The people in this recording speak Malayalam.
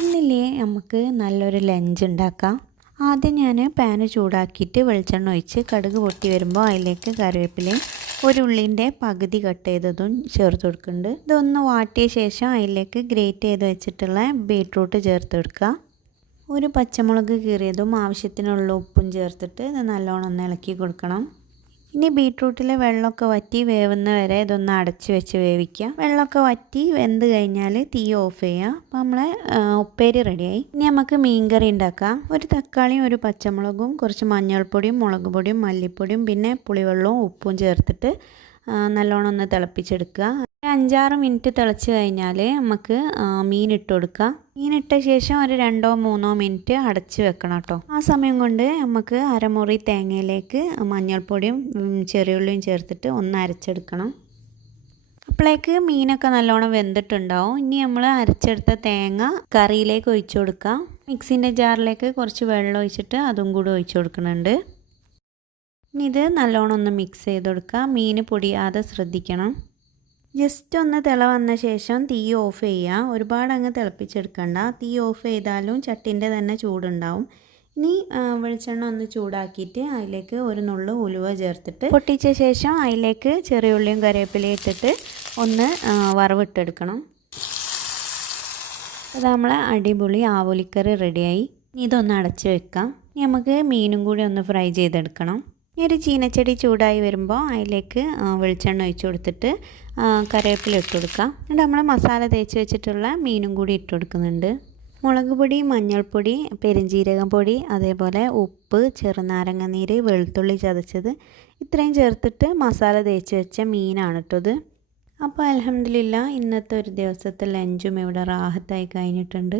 ഇന്നില്ലേ നമുക്ക് നല്ലൊരു ലഞ്ച് ഉണ്ടാക്കാം. ആദ്യം ഞാൻ പാന് ചൂടാക്കിയിട്ട് വെളിച്ചെണ്ണ ഒഴിച്ച് കടുക് പൊട്ടി വരുമ്പോൾ അതിലേക്ക് കറിവേപ്പിലയും ഒരു ഉള്ളിൻ്റെ പകുതി കട്ട് ചെയ്തതും ചേർത്ത് കൊടുക്കുന്നുണ്ട്. ഇതൊന്ന് വാട്ടിയ ശേഷം അതിലേക്ക് ഗ്രേറ്റ് ചെയ്ത് വെച്ചിട്ടുള്ള ബീട്രൂട്ട് ചേർത്ത് കൊടുക്കുക. ഒരു പച്ചമുളക് കീറിയതും ആവശ്യത്തിനുള്ള ഉപ്പും ചേർത്തിട്ട് ഇത് നല്ലോണം ഒന്ന് ഇളക്കി കൊടുക്കണം. ഇനി ബീട്രൂട്ടിലെ വെള്ളമൊക്കെ വറ്റി വേവുന്ന വരെ ഇതൊന്ന് അടച്ച് വെച്ച് വേവിക്കുക. വെള്ളമൊക്കെ വറ്റി വെന്ത് കഴിഞ്ഞാൽ തീ ഓഫ് ചെയ്യുക. അപ്പോൾ നമ്മളെ ഉപ്പേരി റെഡിയായി. ഇനി നമുക്ക് മീൻകറി ഉണ്ടാക്കാം. ഒരു തക്കാളിയും ഒരു പച്ചമുളകും കുറച്ച് മഞ്ഞൾപ്പൊടിയും മുളക് പൊടിയും മല്ലിപ്പൊടിയും പിന്നെ പുളിവെള്ളവും ഉപ്പും ചേർത്തിട്ട് നല്ലോണം ഒന്ന് തിളപ്പിച്ചെടുക്കുക. 5-6 മിനിറ്റ് തിളച്ച് കഴിഞ്ഞാൽ നമുക്ക് മീനിട്ട് കൊടുക്കുക. മീനിട്ട ശേഷം ഒരു 2-3 മിനിറ്റ് അടച്ച് വെക്കണം കേട്ടോ. ആ സമയം കൊണ്ട് നമുക്ക് അരമുറി തേങ്ങയിലേക്ക് മഞ്ഞൾപ്പൊടിയും ചെറിയുള്ളിയും ചേർത്തിട്ട് ഒന്ന് അരച്ചെടുക്കണം. അപ്പോഴേക്ക് മീനൊക്കെ നല്ലോണം വെന്തിട്ടുണ്ടാവും. ഇനി നമ്മൾ അരച്ചെടുത്ത തേങ്ങ കറിയിലേക്ക് ഒഴിച്ചു കൊടുക്കാം. മിക്സിൻ്റെ ജാറിലേക്ക് കുറച്ച് വെള്ളം ഒഴിച്ചിട്ട് അതും കൂടി ഒഴിച്ചു കൊടുക്കുന്നുണ്ട്. ഇനി ഇത് നല്ലോണം ഒന്ന് മിക്സ് ചെയ്ത് കൊടുക്കുക. മീൻ പൊടിയാതെ ശ്രദ്ധിക്കണം. ജസ്റ്റ് ഒന്ന് തിള വന്ന ശേഷം തീ ഓഫ് ചെയ്യുക. ഒരുപാട് അങ്ങ് തിളപ്പിച്ചെടുക്കണ്ട. തീ ഓഫ് ചെയ്താലും ചട്ടിൻ്റെ തന്നെ ചൂടുണ്ടാവും. ഇനി വെളിച്ചെണ്ണ ഒന്ന് ചൂടാക്കിയിട്ട് അതിലേക്ക് ഒരു നുള്ളു ഉലുവ ചേർത്തിട്ട് പൊട്ടിച്ച ശേഷം അതിലേക്ക് ചെറിയ ഉള്ളിയും കറിവേപ്പിലയും ഇട്ടിട്ട് ഒന്ന് വറവിട്ടെടുക്കണം. അത് നമ്മളെ അടിപൊളി ആവോലിക്കറി റെഡിയായി. ഇനി ഇതൊന്ന് അടച്ച് വെക്കാം. ഇനി നമുക്ക് മീനും കൂടി ഒന്ന് ഫ്രൈ ചെയ്തെടുക്കണം. ഇനി ഒരു ചീനച്ചട്ടി ചൂടായി വരുമ്പോൾ അതിലേക്ക് വെളിച്ചെണ്ണ ഒഴിച്ച് കൊടുത്തിട്ട് കറിവേപ്പില ഇട്ട് കൊടുക്കുക. എന്നിട്ട് നമ്മൾ മസാല തേച്ച് വെച്ചിട്ടുള്ള മീനും കൂടി ഇട്ട് കൊടുക്കുന്നുണ്ട്. മുളക് പൊടി, മഞ്ഞൾപ്പൊടി, പെരുംജീരകം പൊടി, അതേപോലെ ഉപ്പ്, ചെറുനാരങ്ങ നീര്, വെളുത്തുള്ളി ചതച്ചത് ഇത്രയും ചേർത്തിട്ട് മസാല തേച്ച് വെച്ച മീനാണ് കേട്ടത്. അപ്പോൾ അൽഹംദുലില്ലാ ഇന്നത്തെ ഒരു ദിവസത്തെ ലഞ്ചും ഇവിടെ റാഹത്തായി കഴിഞ്ഞിട്ടുണ്ട്.